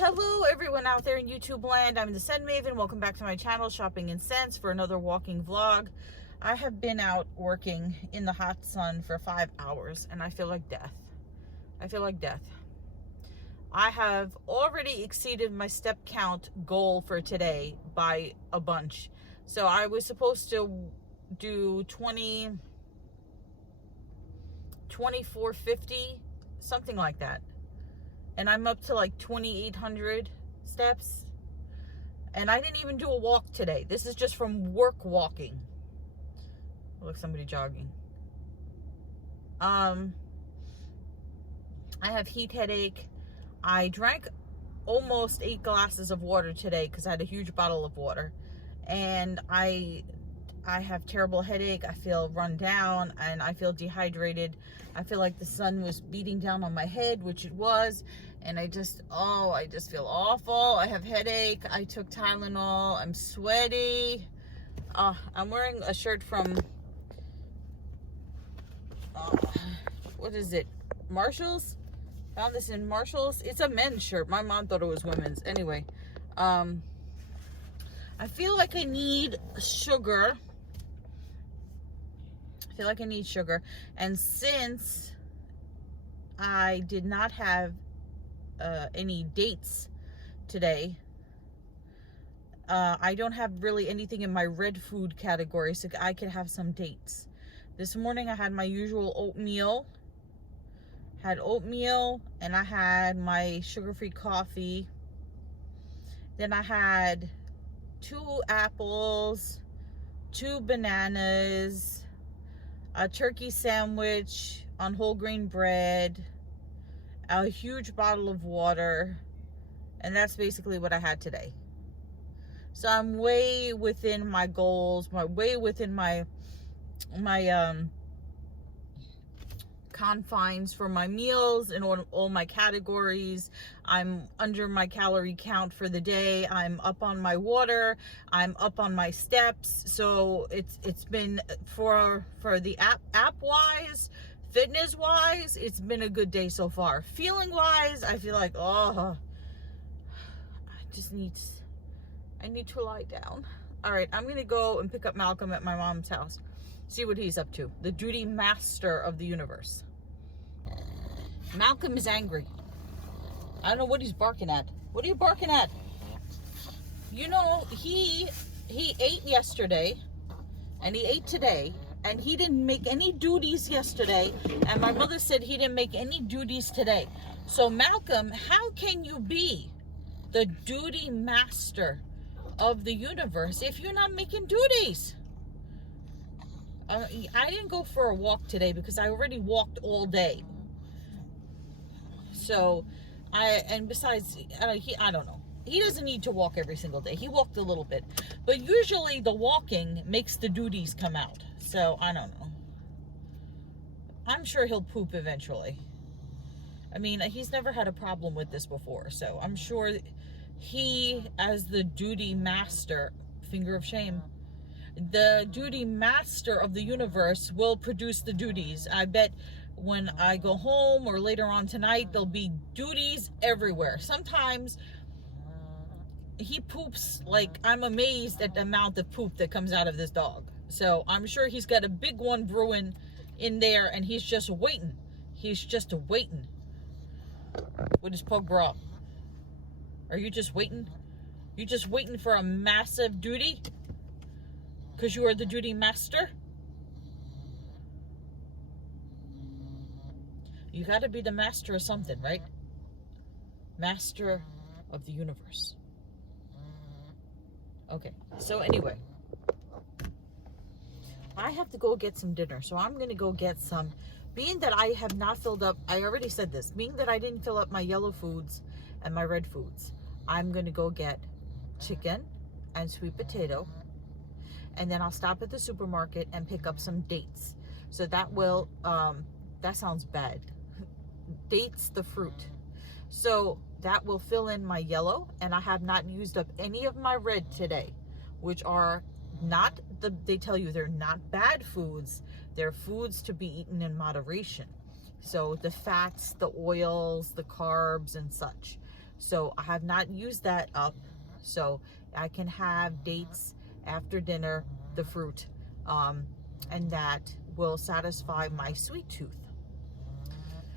Hello everyone out there in YouTube land. I'm the Scent Maven. Welcome back to my channel, Shopping in Scents, for another walking vlog. I have been out working in the hot sun for 5 hours and I feel like death. I feel like death. I have already exceeded my step count goal for today by a bunch. So I was supposed to do 2450, something like that. And I'm up to like 2,800 steps. And I didn't even do a walk today. This is just from work walking. Look, somebody jogging. I have heat headache. I drank almost 8 glasses of water today because I had a huge bottle of water. And I have terrible headache. I feel run down and I feel dehydrated. I feel like the sun was beating down on my head, which it was. And I just feel awful. I have headache. I took Tylenol. I'm sweaty. I'm wearing a shirt from, what is it? Marshall's? Found this in Marshall's. It's a men's shirt. My mom thought it was women's. Anyway, I feel like I need sugar. And since I did not have any dates today, I don't have really anything in my red food category, so I could have some dates. This morning I had my usual oatmeal. And I had my sugar-free coffee. Then I had 2 apples, 2 bananas, a turkey sandwich on whole grain bread, a huge bottle of water, and that's basically what I had today. So I'm way within my goals, way within my confines for my meals and all my categories. I'm under my calorie count for the day. I'm up on my water. I'm up on my steps. So it's been for the app wise, fitness wise, it's been a good day so far. Feeling wise, I feel like I need to lie down. All right, I'm gonna go and pick up Malcolm at my mom's house. See what he's up to. The duty master of the universe. Malcolm is angry. I don't know what he's barking at. What are you barking at? You know, he ate yesterday and he ate today and he didn't make any duties yesterday, and my mother said he didn't make any duties today. So Malcolm, how can you be the duty master of the universe if you're not making duties? I didn't go for a walk today because I already walked all day. So, besides, I don't know. He doesn't need to walk every single day. He walked a little bit. But usually the walking makes the duties come out. So, I don't know. I'm sure he'll poop eventually. I mean, he's never had a problem with this before. So, I'm sure he, as the duty master, finger of shame, the duty master of the universe, will produce the duties. I bet when I go home or later on tonight, there'll be duties everywhere. Sometimes he poops like I'm amazed at the amount of poop that comes out of this dog. So I'm sure he's got a big one brewing in there and he's just waiting. He's just waiting with his pug bra. Are you just waiting? You just waiting for a massive duty? Because you are the duty master? You got to be the master of something, right? Master of the universe. Okay, so anyway, I have to go get some dinner. So I'm going to go get some. Being that I have not filled up, I already said this, being that I didn't fill up my yellow foods and my red foods, I'm going to go get chicken and sweet potato. And then I'll stop at the supermarket and pick up some dates. So that will, that sounds bad. Dates, the fruit. So that will fill in my yellow. And I have not used up any of my red today, which are not, they tell you they're not bad foods. They're foods to be eaten in moderation. So the fats, the oils, the carbs and such. So I have not used that up. So I can have dates after dinner, the fruit, and that will satisfy my sweet tooth.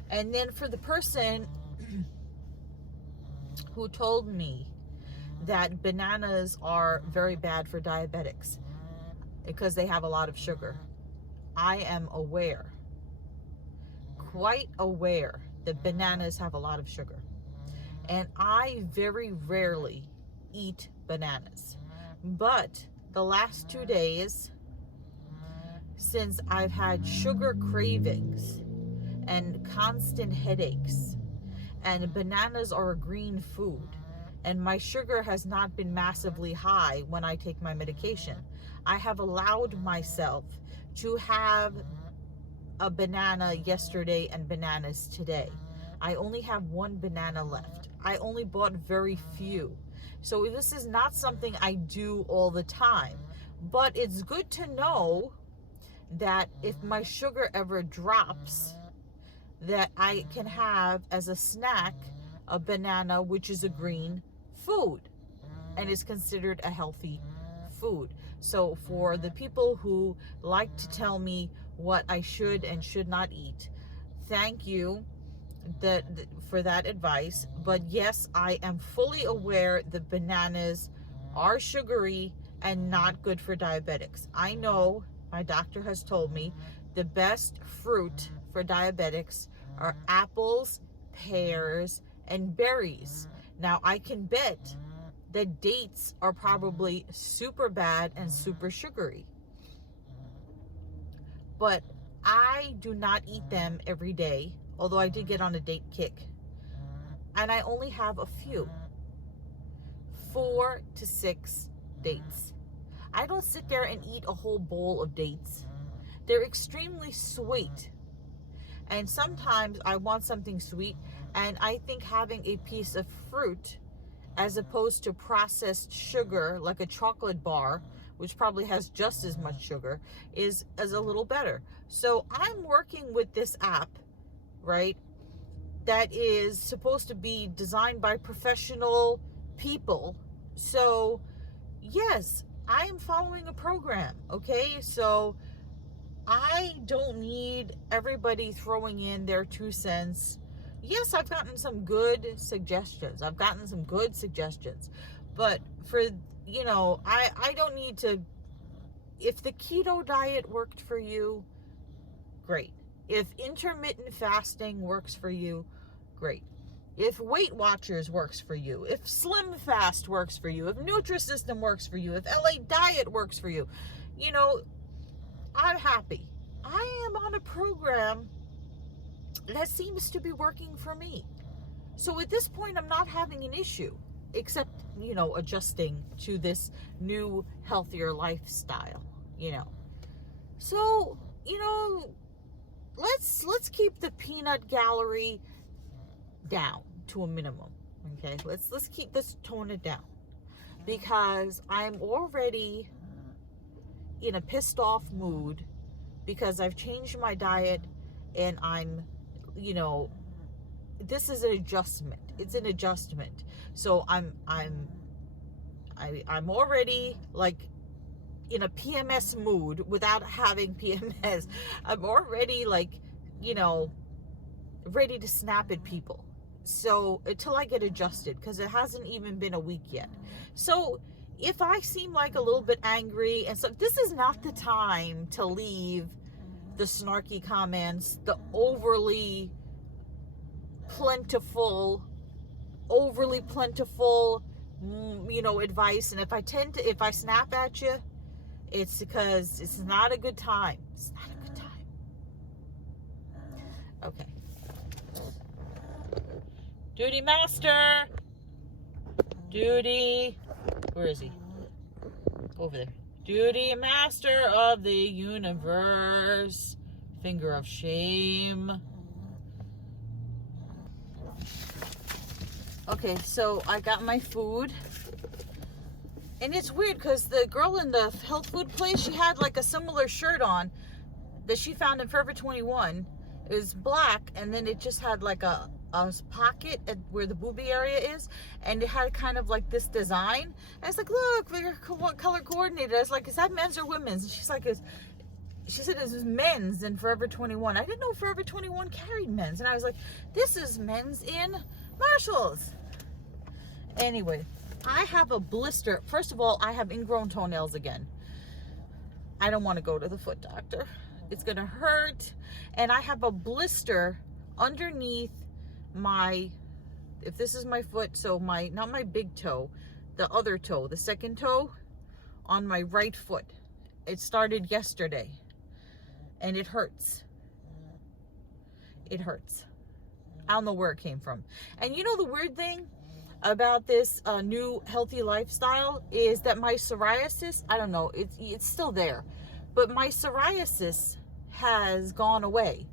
And then for the person who told me that bananas are very bad for diabetics because they have a lot of sugar, I am aware, quite aware, that bananas have a lot of sugar. And I very rarely eat bananas. But the last 2 days, since I've had sugar cravings and constant headaches, and bananas are a green food, and my sugar has not been massively high when I take my medication, I have allowed myself to have a banana yesterday and bananas today. I only have one banana left. I only bought very few. So this is not something I do all the time. But it's good to know that if my sugar ever drops, that I can have as a snack a banana, which is a green food and is considered a healthy food. So for the people who like to tell me what I should and should not eat, thank you for that advice. But yes, I am fully aware that bananas are sugary and not good for diabetics. I know, my doctor has told me, the best fruit for diabetics are apples, pears, and berries. Now, I can bet that dates are probably super bad and super sugary. But I do not eat them every day, although I did get on a date kick. And I only have a few. 4 to 6 dates. I don't sit there and eat a whole bowl of dates. They're extremely sweet. And sometimes I want something sweet, and I think having a piece of fruit as opposed to processed sugar like a chocolate bar, which probably has just as much sugar, is a little better. So I'm working with this app, right, that is supposed to be designed by professional people. So yes, I am following a program, okay? So I don't need everybody throwing in their 2 cents. Yes, I've gotten some good suggestions. But for, I don't need to. If the keto diet worked for you, great. If intermittent fasting works for you, great. If Weight Watchers works for you, if Slim Fast works for you, if Nutrisystem works for you, if LA Diet works for you, I'm happy. I am on a program that seems to be working for me. So at this point, I'm not having an issue, except, adjusting to this new, healthier lifestyle, So, let's keep the peanut gallery down to a minimum, okay? Let's tone it down, because I'm already in a pissed off mood because I've changed my diet, and I'm, this is an adjustment. It's an adjustment. So I'm already like in a PMS mood without having PMS. I'm already like, ready to snap at people. So until I get adjusted, because it hasn't even been a week yet. So if I seem like a little bit angry and stuff, this is not the time to leave the snarky comments, the overly plentiful, advice. And if I snap at you, it's because it's not a good time. It's not a good time. Okay. Duty master. Duty. Where is he? Over there. Duty master of the universe. Finger of shame. Okay, so I got my food. And it's weird because the girl in the health food place, she had like a similar shirt on that she found in Forever 21. It was black, and then it just had like a pocket at where the boobie area is, and it had kind of like this design. And it's like, look, we're color coordinated. I was like, is that men's or women's? And she's like, she said this is men's in Forever 21. I didn't know Forever 21 carried men's, and I was like, this is men's in Marshalls. Anyway, I have a blister. First of all, I have ingrown toenails again. I don't want to go to the foot doctor. It's gonna hurt. And I have a blister underneath my, if this is my foot, so my, not my big toe, the other toe, the second toe on my right foot. It started yesterday, and it hurts. It hurts. I don't know where it came from. And you know the weird thing about this new healthy lifestyle is that my psoriasis, I don't know, it's still there, but my psoriasis has gone away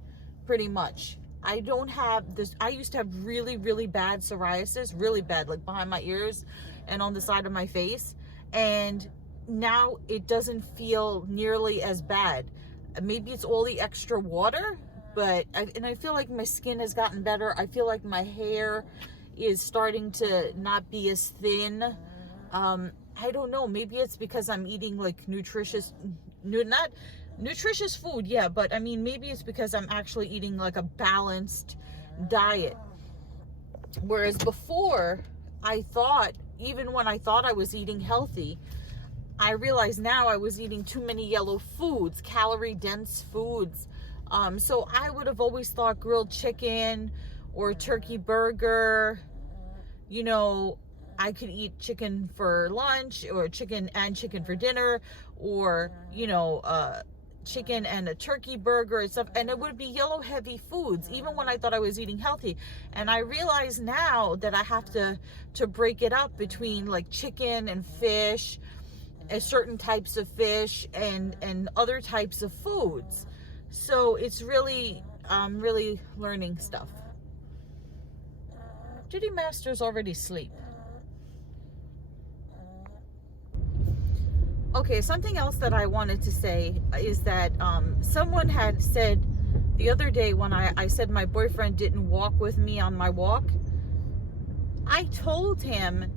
pretty much. I don't have this. I used to have really, really bad psoriasis, really bad, like behind my ears and on the side of my face. And now it doesn't feel nearly as bad. Maybe it's all the extra water, but I feel like my skin has gotten better. I feel like my hair is starting to not be as thin. I don't know. Maybe it's because I'm eating like not nutritious food, yeah, but I mean, maybe it's because I'm actually eating like a balanced diet. Whereas before, I thought, even when I thought I was eating healthy, I realize now I was eating too many yellow foods, calorie dense foods. So I would have always thought grilled chicken or turkey burger, you know, I could eat chicken for lunch, or chicken and chicken for dinner, or, you know, chicken and a turkey burger and stuff, and it would be yellow heavy foods even when I thought I was eating healthy. And I realize now that I have to break it up between like chicken and fish, certain types of fish, and other types of foods. So it's really really learning stuff. Judy Masters already asleep. Okay, something else that I wanted to say is that someone had said the other day when I said my boyfriend didn't walk with me on my walk, I told him,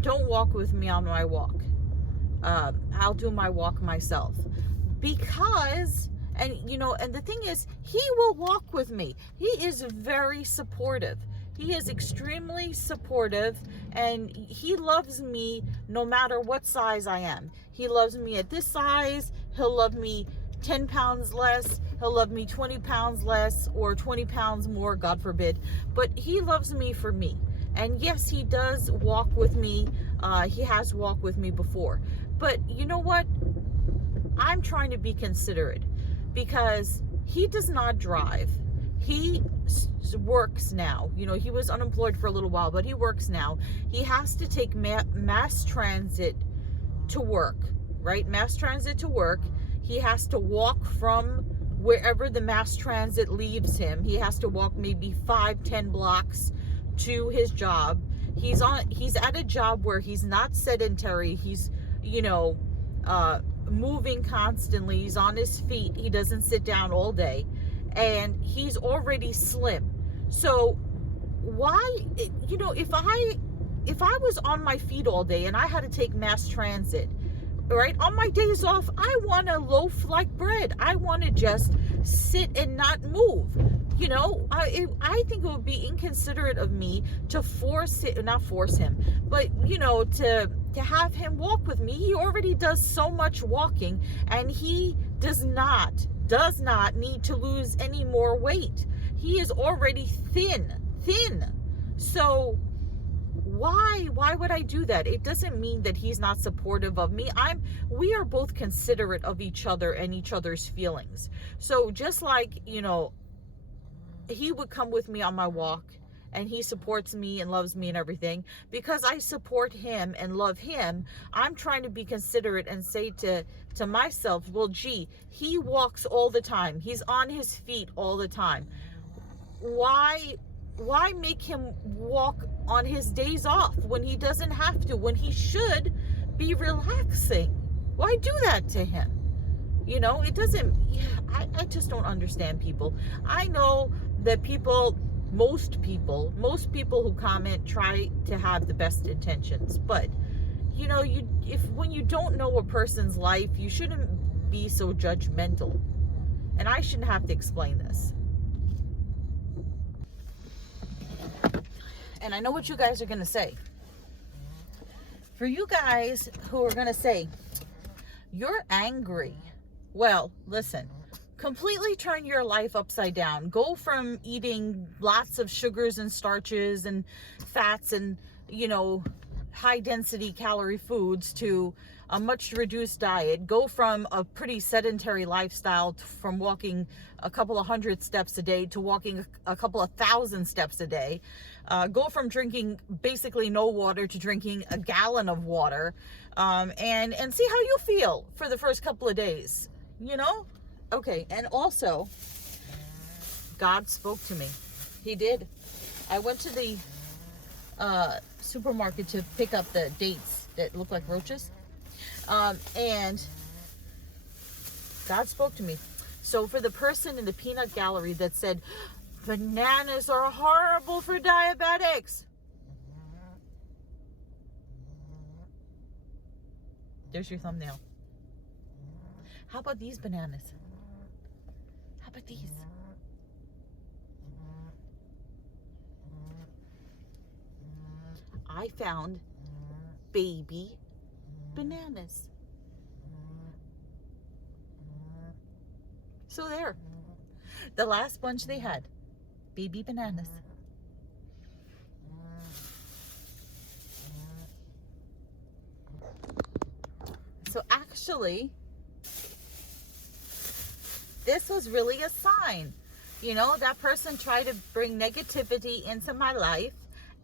don't walk with me on my walk. I'll do my walk myself. Because, and you know, and the thing is, he will walk with me. He is very supportive. He is extremely supportive, and he loves me no matter what size I am. He loves me at this size. He'll love me 10 pounds less. He'll love me 20 pounds less, or 20 pounds more, God forbid. But he loves me for me. And yes, he does walk with me. He has walked with me before. But you know what? I'm trying to be considerate, because he does not drive. He works now. You know, he was unemployed for a little while, but he works now. He has to take mass transit to work, right? Mass transit to work. He has to walk from wherever the mass transit leaves him. He has to walk maybe 5-10 blocks to his job. He's at a job where he's not sedentary. He's, you know, moving constantly. He's on his feet. He doesn't sit down all day. And he's already slim. So why, you know, if I was on my feet all day and I had to take mass transit, right, on my days off, I want to loaf like bread. I want to just sit and not move. You know, I think it would be inconsiderate of me to not force him, but, you know, to have him walk with me. He already does so much walking, and he does not need to lose any more weight. He is already thin. So why would I do that? It doesn't mean that he's not supportive of me. We are both considerate of each other and each other's feelings. So just like, you know, he would come with me on my walk, and he supports me and loves me and everything, because I support him and love him. I'm trying to be considerate and say to myself, well, gee, he walks all the time. He's on his feet all the time. Why make him walk on his days off when he doesn't have to, when he should be relaxing? Why do that to him? You know, it doesn't, yeah, I just don't understand people. I know that most people who comment try to have the best intentions, but you know, when you don't know a person's life, you shouldn't be so judgmental. And I shouldn't have to explain this. And I know what you guys are going to say. For you guys who are going to say, you're angry. Well, listen, completely turn your life upside down. Go from eating lots of sugars and starches and fats and, you know, high density calorie foods to a much reduced diet. Go from a pretty sedentary lifestyle from walking a couple of hundred steps a day to walking a couple of thousand steps a day. Go from drinking basically no water to drinking a gallon of water, and see how you feel for the first couple of days, you know? Okay, and also, God spoke to me. He did. I went to the supermarket to pick up the dates that look like roaches, and God spoke to me. So for the person in the peanut gallery that said, bananas are horrible for diabetics, there's your thumbnail. How about these bananas? How about these? I found baby bananas. So there. The last bunch they had, baby bananas. So actually, this was really a sign. You know, that person tried to bring negativity into my life.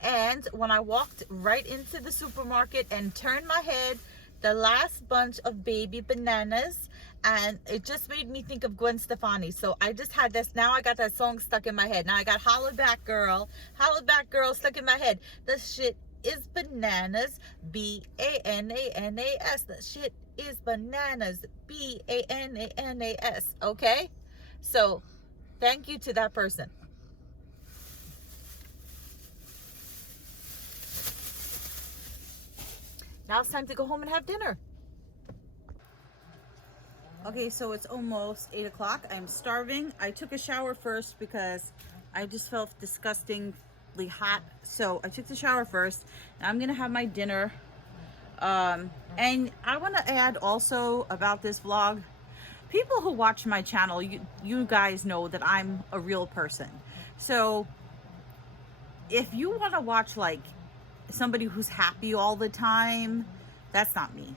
And when I walked right into the supermarket and turned my head, the last bunch of baby bananas, and it just made me think of Gwen Stefani. So I just had this, now I got that song stuck in my head. Now I got Holla Back Girl stuck in my head. This shit is bananas, B-A-N-A-N-A-S. That shit is bananas, B-A-N-A-N-A-S, okay? So thank you to that person. Now it's time to go home and have dinner. Okay, so it's almost 8 o'clock. I'm starving. I took a shower first because I just felt disgustingly hot. So I took the shower first. Now I'm gonna have my dinner. And I want to add also about this vlog. People who watch my channel, you guys know that I'm a real person. So if you want to watch like somebody who's happy all the time, that's not me.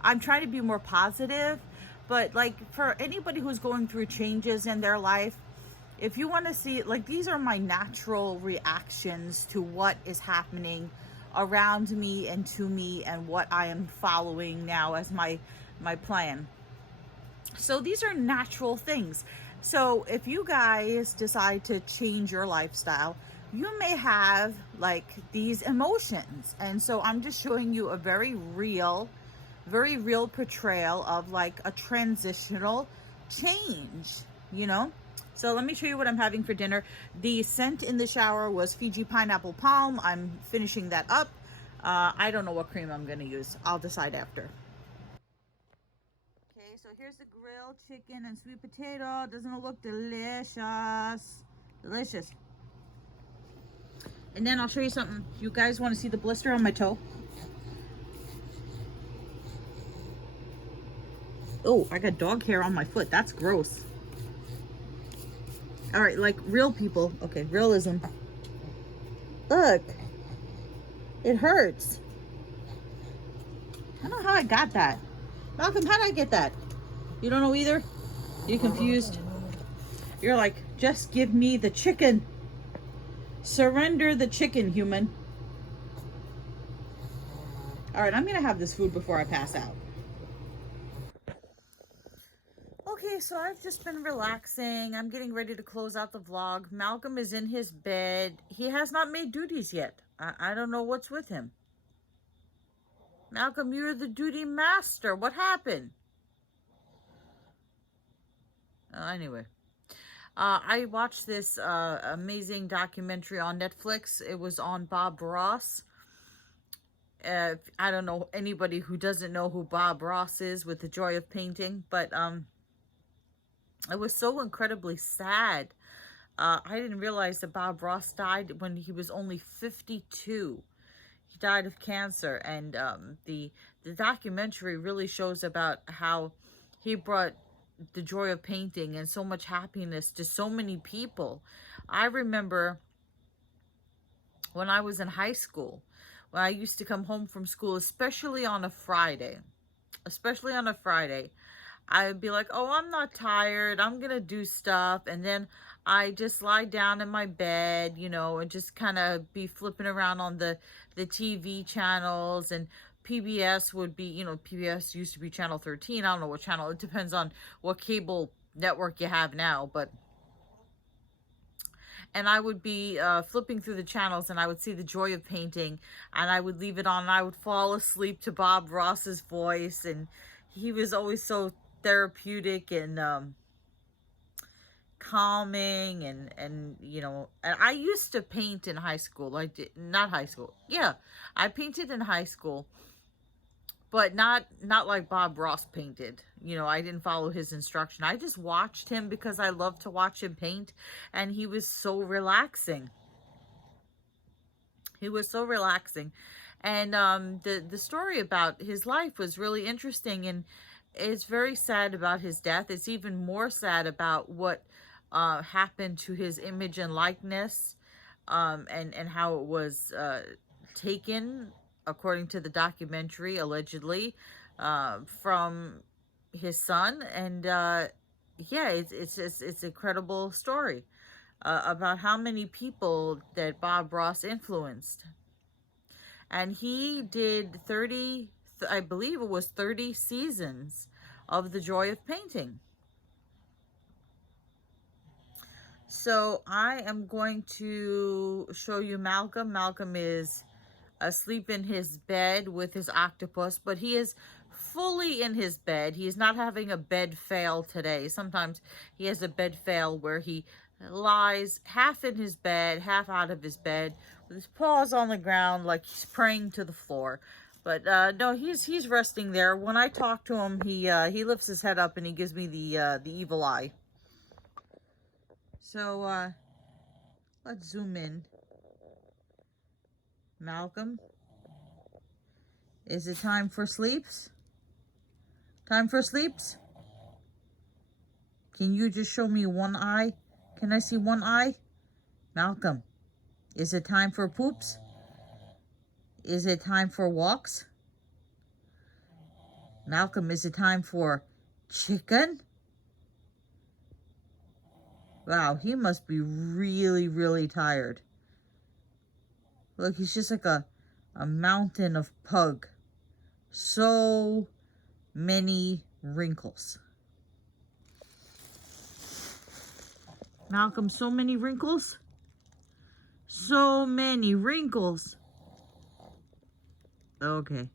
I'm trying to be more positive, but like for anybody who's going through changes in their life, if you want to see, like, these are my natural reactions to what is happening around me and to me and what I am following now as my plan. So these are natural things. So if you guys decide to change your lifestyle, you may have like these emotions. And so I'm just showing you a very real portrayal of like a transitional change, you know? So let me show you what I'm having for dinner. The scent in the shower was Fiji Pineapple Palm. I'm finishing that up. I don't know what cream I'm gonna use. I'll decide after. Okay, so here's the grilled chicken and sweet potato. Doesn't it look delicious? Delicious. And then I'll show you something. You guys want to see the blister on my toe? Oh, I got dog hair on my foot. That's gross. All right, like real people. Okay, realism. Look. It hurts. I don't know how I got that. Malcolm, how did I get that? You don't know either? You're confused? You're like, just give me the chicken. Surrender the chicken, human. All right, I'm going to have this food before I pass out. Okay, so I've just been relaxing. I'm getting ready to close out the vlog. Malcolm is in his bed. He has not made duties yet. I don't know what's with him. Malcolm, you're the duty master. What happened? Anyway, I watched this amazing documentary on Netflix. It was on Bob Ross. I don't know anybody who doesn't know who Bob Ross is with The Joy of Painting, but it was so incredibly sad. I didn't realize that Bob Ross died when he was only 52. He died of cancer, and the documentary really shows about how he brought the joy of painting and so much happiness to so many people. I remember when I was in high school, when I used to come home from school, especially on a Friday, I would be like, oh, I'm not tired, I'm gonna do stuff, and then I just lie down in my bed, you know, and just kind of be flipping around on the TV channels. And PBS would be, you know, PBS used to be channel 13. I don't know what channel, it depends on what cable network you have now, but and I would be flipping through the channels, and I would see The Joy of Painting, and I would leave it on, and I would fall asleep to Bob Ross's voice, and he was always so therapeutic and calming, and you know, and I used to paint in high school. I did not high school. Yeah, I painted in high school, but not like Bob Ross painted. You know, I didn't follow his instruction. I just watched him because I love to watch him paint, and he was so relaxing. He was so relaxing. And the story about his life was really interesting, and it's very sad about his death. It's even more sad about what happened to his image and likeness, and how it was taken, according to the documentary, allegedly, from his son. And yeah, it's an incredible story about how many people that Bob Ross influenced. And he did 30, I believe it was 30 seasons of The Joy of Painting. So I am going to show you Malcolm. Malcolm is asleep in his bed with his octopus, but he is fully in his bed. He is not having a bed fail today. Sometimes he has a bed fail where he lies half in his bed, half out of his bed, with his paws on the ground like he's praying to the floor. But no, he's resting there. When I talk to him, he lifts his head up and he gives me the evil eye. So let's zoom in. Malcolm, is it time for sleeps? Time for sleeps? Can you just show me one eye? Can I see one eye? Malcolm, is it time for poops? Is it time for walks? Malcolm, is it time for chicken? Wow, he must be really, really tired. Look, he's just like a mountain of pug. So many wrinkles. Malcolm, so many wrinkles? So many wrinkles. Okay.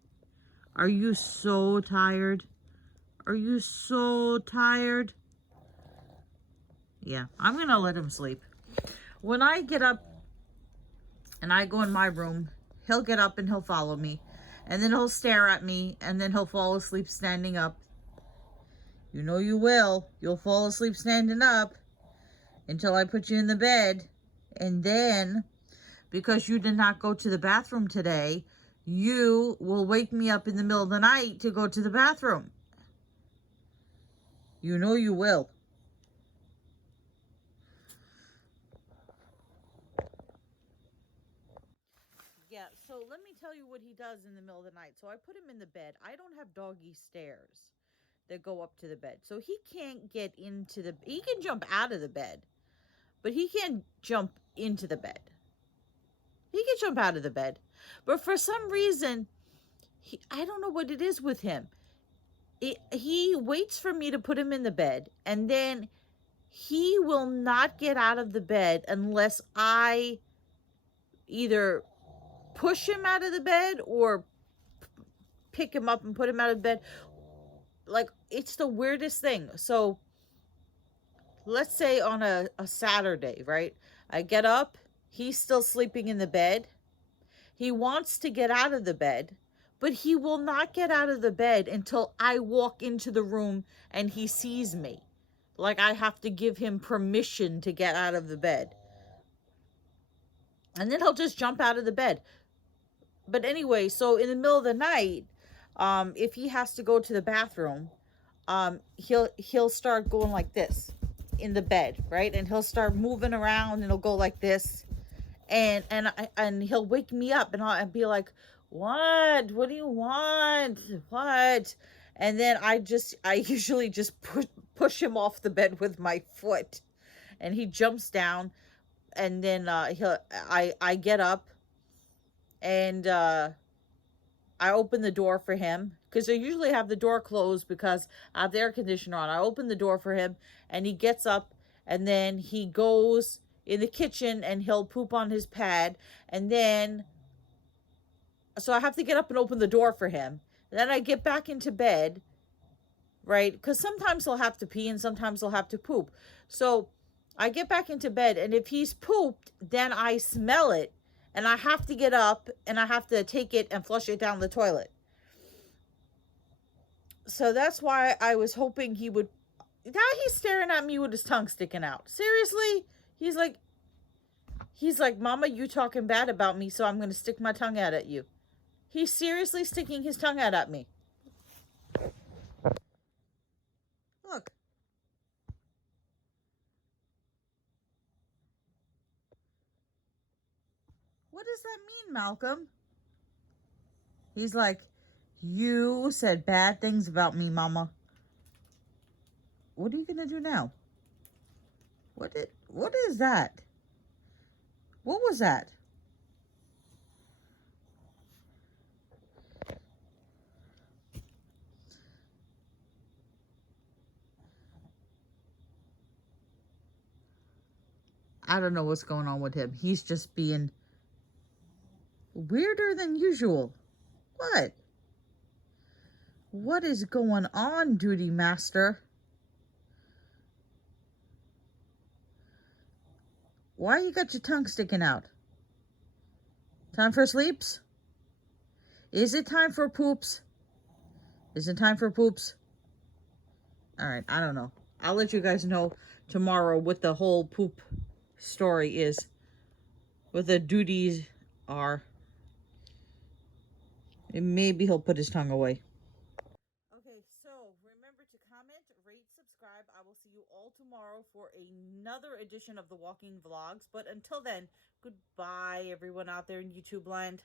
Are you so tired? Are you so tired? Yeah, I'm going to let him sleep. When I get up and I go in my room, he'll get up and he'll follow me. And then he'll stare at me, and then he'll fall asleep standing up. You know you will. You'll fall asleep standing up until I put you in the bed. And then, because you did not go to the bathroom today, you will wake me up in the middle of the night to go to the bathroom. You know you will. Yeah, so let me tell you what he does in the middle of the night. So I put him in the bed. I don't have doggy stairs that go up to the bed. So he can't get into the... He can jump out of the bed, but he can't jump into the bed. He can jump out of the bed. But for some reason, I don't know what it is with him. He waits for me to put him in the bed, and then he will not get out of the bed unless I either push him out of the bed or pick him up and put him out of bed. Like, it's the weirdest thing. So let's say on a Saturday, right? I get up, he's still sleeping in the bed. He wants to get out of the bed, but he will not get out of the bed until I walk into the room and he sees me. Like I have to give him permission to get out of the bed. And then he'll just jump out of the bed. But anyway, so in the middle of the night, if he has to go to the bathroom, he'll start going like this in the bed, right? And he'll start moving around and he'll go like this, and he'll wake me up, and I'll be like, what do you want, what? And then I usually just push him off the bed with my foot, and he jumps down, and then I get up, and I open the door for him, because I usually have the door closed because I have the air conditioner on. I open the door for him, and he gets up, and then he goes in the kitchen and he'll poop on his pad, and then so I have to get up and open the door for him. Then I get back into bed, right? Because sometimes he'll have to pee and sometimes he'll have to poop. So I get back into bed, and if he's pooped, then I smell it, and I have to get up and I have to take it and flush it down the toilet. So that's why I was hoping he would. Now he's staring at me with his tongue sticking out. Seriously? He's like, Mama, you talking bad about me, so I'm going to stick my tongue out at you. He's seriously sticking his tongue out at me. Look. What does that mean, Malcolm? He's like, you said bad things about me, Mama. What are you going to do now? What is that? What was that? I don't know what's going on with him. He's just being weirder than usual. What? What is going on, Duty Master? Why you got your tongue sticking out? Time for sleeps? Is it time for poops? Is it time for poops? Alright, I don't know. I'll let you guys know tomorrow what the whole poop story is. What the duties are. And maybe he'll put his tongue away. Okay, so remember to comment, rate, subscribe. I will see you all tomorrow for another edition of the Walking Vlogs. But until then, goodbye everyone out there in YouTube land.